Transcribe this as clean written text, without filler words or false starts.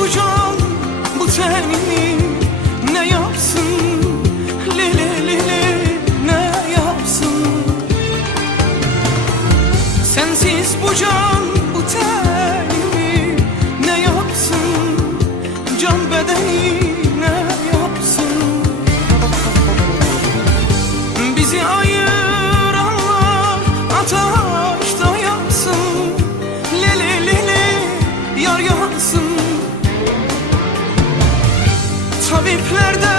bu can bu tenini ne yapsın? Lili lili ne yapsın? Sensiz bu can bu tenini ne yapsın? Can bedeni ne yapsın? Bizi ayıranlar ateşte yansın. Lili lili yar yansın. Tabiplerden